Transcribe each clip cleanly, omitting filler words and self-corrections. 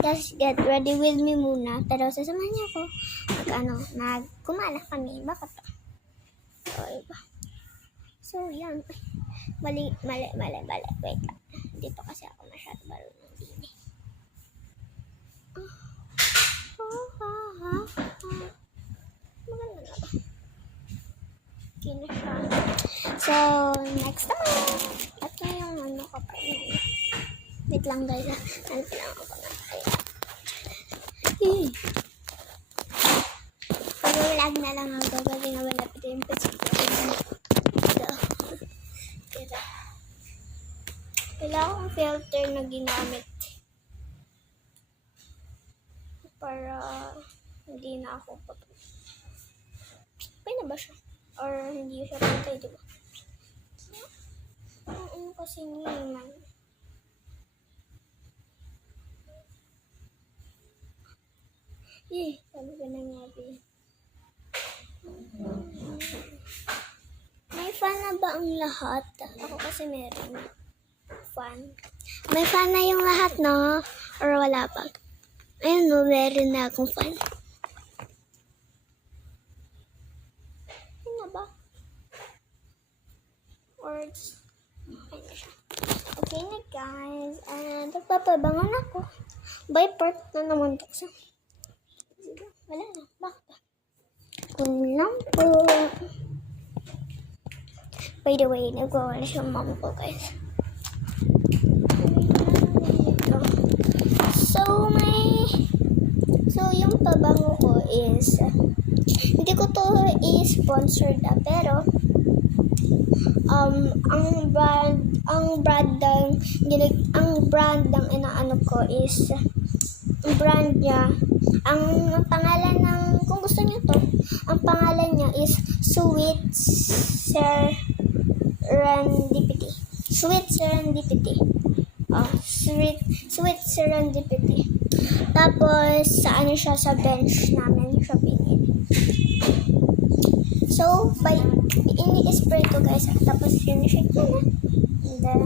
just get ready with me muna. Pero sasamahan niya ako. Nagkumala kami. Bakit to? So, iba. So, yan. Mali. Wait lang. Dito kasi ako masyado marunong din eh. Maganda na ba? Okay na siya. So, next time. Ito yung ano ko pa yun. Wait lang guys. Nandito lang ako na. Pag-vlog na lang ako. Kasi nga malapit yung pasok. Wala akong filter na ginamit. Para hindi na ako patay. Okay na ba siya? Or hindi siya patay, diba? Ano kasi naman. Sabi ko nangyari. May fan na ba ang lahat? Ako kasi meron fan. May fan na yung lahat, no? Or wala pa? Ayun, no, meron na akong fan. Ayun na ba? Or okay na siya. Okay na guys. And magpapabangon ako. By part na naman ito siya. Wala na. Bakit ba? Kung lang po. By the way, nagwawala siyang mom ko guys. So yung pabango ko is hindi ko to i-sponsored pero ang brand ng inaano ko is ang brand niya, ang pangalan ng, kung gusto niyo to, ang pangalan niya is Sweet Serendipity. Sweet Serendipity. Tapos, sa ano siya, sa bench namin siya pinili. So, ini-spray ko guys. Tapos, sinishake ko na. And then,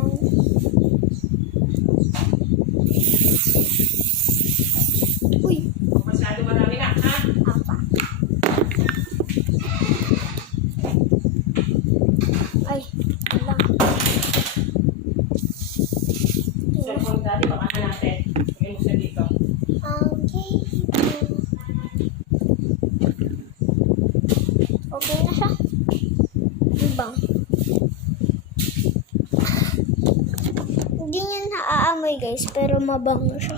uy! Masyado marami na, ha? Apa. Ay, wala. Cellphone dati, baka hanapin. Lagay mo siya dito. Okay. Okay na siya. Ibang. Hindi niya naaamoy guys, pero mabango siya.